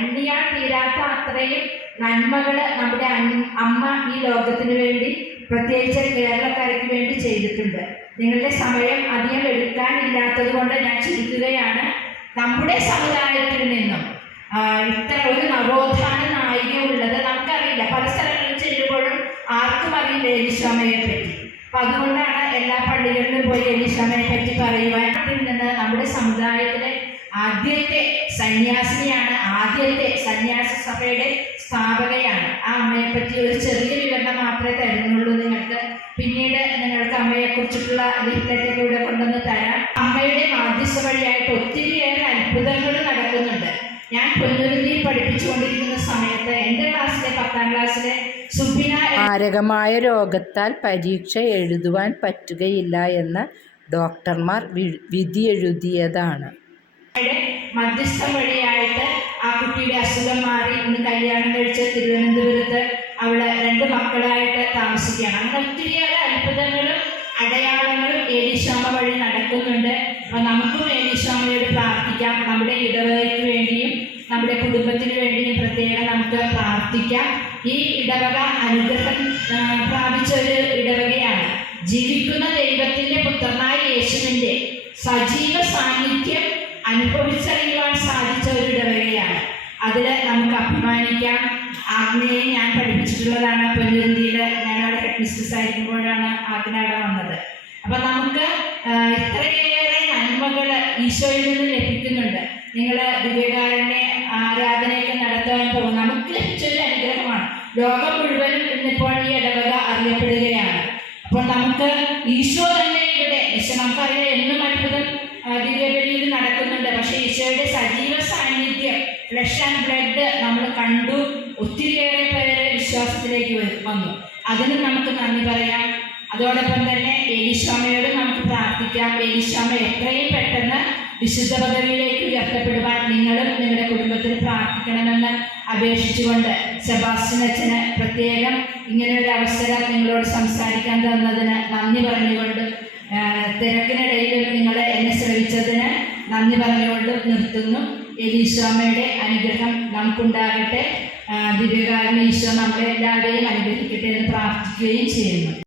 എണ്ണിയാൽ തീരാത്ത അത്രയും നന്മകൾ നമ്മുടെ അമ്മ ഈ ലോകത്തിന് വേണ്ടി, പ്രത്യേകിച്ച് കേരളക്കാർക്ക് വേണ്ടി ചെയ്തിട്ടുണ്ട്. നിങ്ങളുടെ സമയം അധികം എടുക്കാനില്ലാത്തത് കൊണ്ട് ഞാൻ ചുരുക്കുകയാണ്. നമ്മുടെ സമുദായത്തിൽ നിന്നും ഇത്ര ഒരു നവോത്ഥാന നായിക ഉള്ളത് നമുക്കറിയില്ല. പല സ്ഥലങ്ങളിൽ ചെല്ലുമ്പോഴും ആർക്കും അറിയില്ല എലിശാമയെ പറ്റി. അപ്പൊ അതുകൊണ്ടാണ് എല്ലാ പള്ളികളിലും പോയി എലിശാമയെ പറ്റി പറയുവാൻ. നിന്ന് നമ്മുടെ സമുദായത്തിലെ ആദ്യത്തെ സന്യാസിനിയാണ്, ആദ്യത്തെ സന്യാസ സഭയുടെ സ്ഥാപകയാണ്. ആ അമ്മയെ പറ്റി ഒരു ചെറിയ വിവരണം മാത്രമേ തരുന്നുള്ളൂ നിങ്ങൾക്ക്. പിന്നീട് നിങ്ങൾക്ക് അമ്മയെ കുറിച്ചിട്ടുള്ള ലിഫ്ലെറ്റൊക്കെ കൊണ്ടുവന്ന് തരാം. അമ്മയുടെ മാധ്യസ്ഥ വഴിയായിട്ട് ഒത്തിരിയേറെ അത്ഭുതങ്ങൾ നടക്കുന്നുണ്ട്. ഞാൻ പൊന്നുരുന്നിയിൽ പഠിപ്പിച്ചുകൊണ്ടിരിക്കുന്ന സമയത്ത് എൻ്റെ ക്ലാസ്സിലെ 10ാം ക്ലാസ്സിലെ സുബിന മാരകമായ രോഗത്താൽ പരീക്ഷ എഴുതുവാൻ പറ്റുകയില്ല എന്ന് ഡോക്ടർമാർ വിധി എഴുതിയതാണ്. മധ്യസ്ഥം വഴിയായിട്ട് ആ കുട്ടിയുടെ അസുഖം മാറി ഇന്ന് കല്യാണം കഴിച്ച് തിരുവനന്തപുരത്ത് അവളെ 2 മക്കളായിട്ട് താമസിക്കുകയാണ്. അങ്ങനെ ഒത്തിരിയേറെ അത്ഭുതങ്ങളും അടയാളങ്ങളും ഏലിശാമ വഴി നടക്കുന്നുണ്ട്. അപ്പോൾ നമുക്കും ഏലിശാമയോട് പ്രാർത്ഥിക്കാം. നമ്മുടെ ഇടവകയ്ക്ക് വേണ്ടിയും നമ്മുടെ കുടുംബത്തിന് വേണ്ടിയും പ്രത്യേകം നമുക്ക് പ്രാർത്ഥിക്കാം. ഈ ഇടവക അനുഗ്രഹം പ്രാപിച്ച ഒരു ഇടവകയാണ്. ജീവിക്കുന്ന ദൈവത്തിൻ്റെ പുത്രനായ യേശുവിൻ്റെ സജീവ സാന്നിധ്യം അനുഭവിച്ചറിയുവാൻ സാധിച്ച ഒരു ഇടവകയാണ്. അതിൽ നമുക്ക് അഭിമാനിക്കാം. ആഗ്നയെ ഞാൻ പഠിപ്പിച്ചിട്ടുള്ളതാണ്. പൊന്നുരുന്നിയിൽ ഞാനവിടെ ഹെഡ് മിസ്ട്രസ് ആയിരിക്കുമ്പോഴാണ് ആഗ്നയുടെ വന്നത്. അപ്പം നമുക്ക് ഇത്രയേറെ നന്മകൾ ഈശോയിൽ നിന്ന് ലഭിക്കുന്നുണ്ട്. നിങ്ങൾ ദിവ്യകാരുണ്യ ആരാധനയൊക്കെ നടത്താൻ പോകും. നമുക്ക് ലഭിച്ചൊരു അനുഗ്രഹമാണ്. ലോകം മുഴുവനും ഇന്നിപ്പോൾ ഈ ഇടവക അറിയപ്പെടുകയാണ്. അപ്പോൾ നമുക്ക് ഈശോ തന്നെ ഇവിടെ, ഈശോ നമുക്കറിയാം എന്നും അത്ഭുതം ദിവ്യബലിയിൽ നടക്കുന്നുണ്ട്. പക്ഷേ ഈശോയുടെ സജീവ സാന്നിധ്യം, ഫ്ലഷ് ആൻഡ് ബ്ലഡ് നമ്മൾ കണ്ടു. ഒത്തിരിയേറെ പേരെ വിശ്വാസത്തിലേക്ക് വന്നു. അതിന് നമുക്ക് നന്ദി പറയാം. അതോടൊപ്പം തന്നെ ഏലിശാമയോട് നമുക്ക് പ്രാർത്ഥിക്കാം. ഏലിശാമ എത്രയും പെട്ടെന്ന് വിശുദ്ധ പദവിയിലേക്ക് ഉയർത്തപ്പെടുവാൻ നിങ്ങളും നിങ്ങളുടെ കുടുംബത്തിന് പ്രാർത്ഥിക്കണമെന്ന് അപേക്ഷിച്ചുകൊണ്ട് സെബാസ്റ്റ്യൻ അച്ഛന് പ്രത്യേകം ഇങ്ങനെയൊരു അവസരം നിങ്ങളോട് സംസാരിക്കാൻ തന്നതിന് നന്ദി പറഞ്ഞുകൊണ്ട്, തിരക്കിനിടയിലും നിങ്ങൾ എന്നെ ശ്രമിച്ചതിന് നന്ദി പറഞ്ഞുകൊണ്ട് നിർത്തുന്നു. ഏലിശാമയുടെ അനുഗ്രഹം നമുക്കുണ്ടാകട്ടെ. ദിവ്യകാരുണ്യ ഈശോ നമ്മളെ എല്ലാവരെയും അനുഗ്രഹിക്കട്ടെ എന്ന് പ്രാർത്ഥിക്കുകയും ചെയ്യുന്നു.